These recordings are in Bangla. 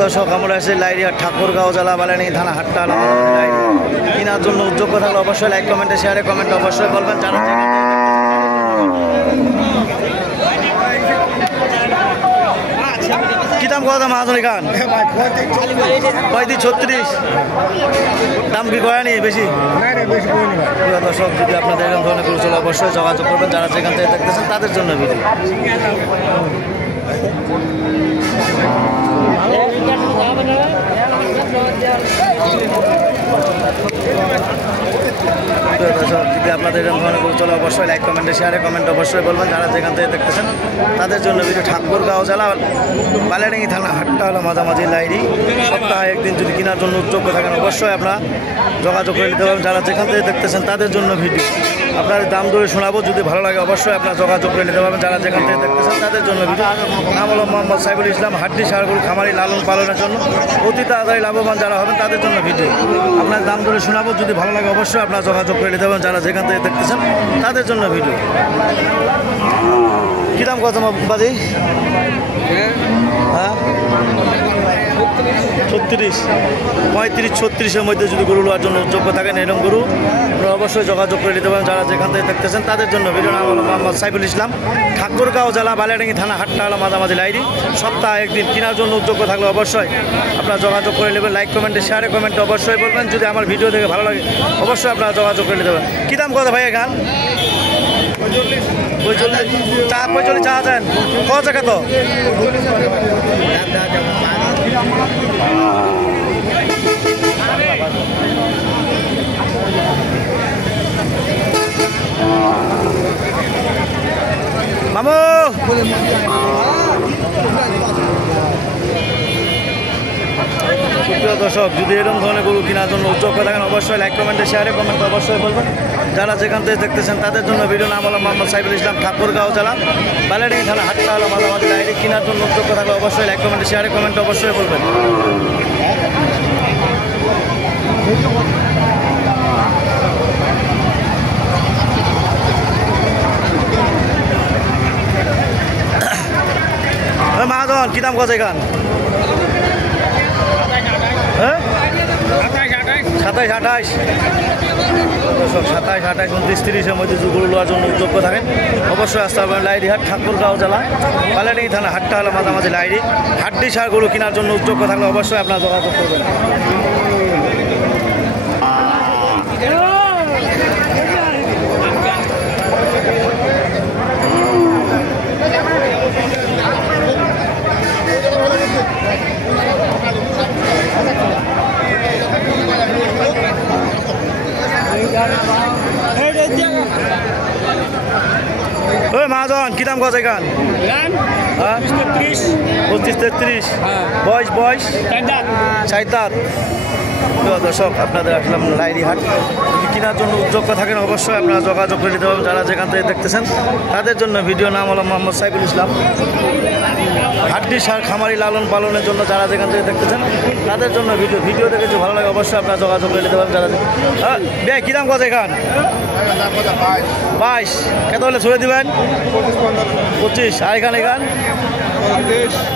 দর্শক আমরা এসে লাইরিয়া ঠাকুরগাঁও জেলা বালানি থানা হাট্টা কেনার জন্য যোগ্য থাকলে অবশ্যই লাইক কমেন্টে শেয়ারে কমেন্ট অবশ্যই বলবেন। যারা কি দাম কত মহাজন খান 35-36 দাম কি করেনি বেশি? দর্শক যদি আপনাদের এরকম ধরনের গরু চলে অবশ্যই যোগাযোগ করবেন। যারা যেখান থেকে দেখতেছেন তাদের জন্য ভিডিও। যদি আপনাদের এরকম ধরনের গরু চলে অবশ্যই লাইক কমেন্টে শেয়ারে কমেন্ট অবশ্যই বলবেন। যারা যেখান থেকে দেখতেছেন তাদের জন্য ভিডিও। ঠাকুরগাঁও জেলা বালিয়াডাঙ্গি থানা হাট্টা হলো মাঝামাঝি লাইরি। সপ্তাহে একদিন যদি কেনার জন্য যোগ্য থাকেন অবশ্যই আপনারা যোগাযোগ করে নিতে পারবেন। যারা যেখান থেকে দেখতেছেন তাদের জন্য ভিডিও। আপনার দাম দরে শোনাবো, যদি ভালো লাগে অবশ্যই আপনারা যোগাযোগ করে নিতে পারবেন। যারা যেখান থেকে দেখতেছেন তাদের জন্য ভিডিও। নাম হলো মোহাম্মদ সাইফুল ইসলাম। হাড্ডি সার গরু খামারি লালন পালনের জন্য অতি তাড়াতাড়ি লাভবান যারা হবেন তাদের জন্য ভিডিও। আপনার দাম দরে শোনাবো, যদি ভালো লাগে অবশ্যই আপনারা যোগাযোগ করে নিতে পারবেন। যারা যেখান থেকে দেখতেছেন তাদের জন্য ভিডিও। কী দাম কত বাজি? হ্যাঁ 36, 35-36-এর মধ্যে যদি গরু নেওয়ার জন্য যোগ্য থাকেন এরকম গরু আপনারা অবশ্যই যোগাযোগ করে নিতে পারেন। যারা যেখান থেকে দেখতেছেন তাদের জন্য ভিডিও। নাম হলো মোহাম্মদ সাইফুল ইসলাম। ঠাকুরগাঁও জেলা বালিয়াডাঙ্গি থানা হাট্টা হলো মাঝামাঝি লাইরি। সপ্তাহে একদিন কেনার জন্য যোগ্য থাকলে অবশ্যই আপনারা যোগাযোগ করে নেবেন। লাইক কমেন্টে শেয়ারে কমেন্টে অবশ্যই বলবেন। যদি আমার ভিডিও দেখে ভালো লাগে অবশ্যই আপনারা যোগাযোগ করে নিতে পারেন। কী দাম কত ভাই এখান? 45 চা দেন কত টাকা তো? মামু সুপ্রিয় দর্শক, যদি এরকম ধরনের গরু কেনার জন্য যোগ্য থাকেন অবশ্যই লাইক কমেন্টে শেয়ারে কমেন্ট অবশ্যই বলবেন। যারা যেখান থেকে দেখতেছেন তাদের জন্য ভিডিও। নাম হলো মোহাম্মদ সাইফুল ইসলাম। ঠাকুরগাঁও জেলা বালিয়াডাঙ্গি থানা হাট্টা হলো মাঝামাঝি লাইরি। কেনার জন্য যোগ্য থাকলে অবশ্যই লাইক কমেন্টে শেয়ারে কমেন্ট অবশ্যই বলবেন। মহাজন কী দাম কত এখান? 27-28 27-28-29-30-এর মধ্যে যদি গরু নেওয়ার জন্য যোগ্য থাকেন অবশ্যই আসতে পারবেন। লাইরি হাট ঠাকুরগাঁও জেলা বালিয়াডাঙ্গি থানা হাট্টা হলো মাঝামাঝি লাইরি। হাড্ডি সার গরু কেনার জন্য যোগ্য থাকলে অবশ্যই আপনারা যোগাযোগ করবেন। ওই মহাজন কী দাম কত এখান? 25-33 বয়স 4 দাঁত। দর্শক আপনাদের আসলাম লাইরি হাট। যদি কেনার জন্য যোগ্য থাকেন অবশ্যই আপনারা যোগাযোগ করে নিতে পারবেন। যারা যেখান থেকে দেখতেছেন তাদের জন্য ভিডিও। নাম হলো মোহাম্মদ সাইফুল ইসলাম। হাড্ডি সার খামারি লালন পালনের জন্য যারা যেখান থেকে দেখতেছেন তাদের জন্য ভিডিও দেখে যদি ভালো লাগে অবশ্যই আপনারা যোগাযোগ করে নিতে পারবেন। যারা বে কী দাম কত এখান? 22 কত হলে ছড়ে দেবেন? 25। আর এখান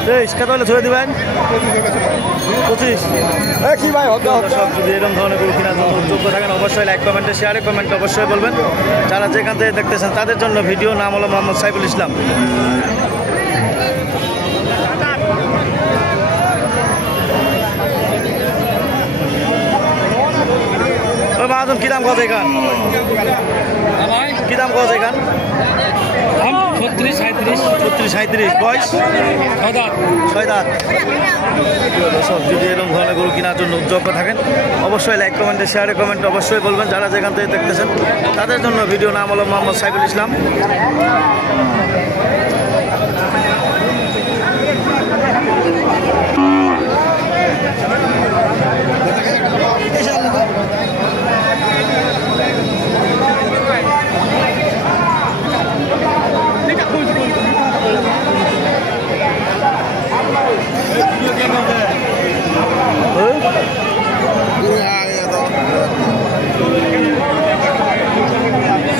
23 কত হলে ছড়ে দেবেন? 25। কি ভাই দর্শক, যদি এরকম ধরনের গরু কেনার জন্য যোগ্য থাকেন অবশ্যই লাইক কমেন্টে শেয়ারে কমেন্ট অবশ্যই বলবেন। যারা যেখান থেকে দেখতেছেন তাদের জন্য ভিডিও। নাম হলো মোহাম্মদ সাইফুল ইসলাম। মহাজন কী দাম কত এখান? কী দাম কত এখান? 36-37 বয়স 6 দাঁত। দর্শক, যদি এরকম ধরনের গরু কেনার জন্য যোগ্য থাকেন অবশ্যই লাইক কমেন্টে শেয়ারে কমেন্ট অবশ্যই বলবেন। যারা যেখান থেকে দেখতেছেন তাদের জন্য ভিডিও। নাম হলো মোহাম্মদ সাইফুল ইসলাম।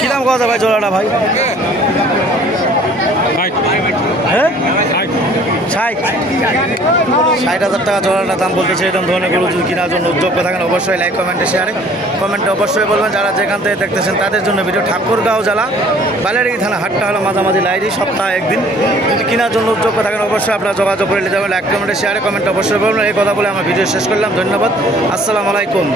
কী দাম কথা ভাই জোড়াটা ভাই? হ্যাঁ 60 60,000 টাকা জোড়াটা দাম বলতেছে। এরকম ধরনের গরু যদি কেনার জন্য উদ্যোগ থাকেন অবশ্যই লাইক কমেন্টে শেয়ারে কমেন্টে অবশ্যই বলবেন যারা যেখান থেকে দেখতেছেন তাদের জন্য ভিডিও। ঠাকুরগাঁও জেলা বালিয়াডাঙ্গি থানা হাটটা হলো মাঝামাঝি লাইরি, সপ্তাহে একদিন। যদি কেনার জন্য উদ্যোগ থাকেন অবশ্যই আপনারা যোগাযোগ করে নিতে যাবেন। লাইক কমেন্টে শেয়ারে কমেন্ট অবশ্যই বলবেন। এই কথা বলে আমার ভিডিও শেষ করলাম। ধন্যবাদ, আসসালামু আলাইকুম।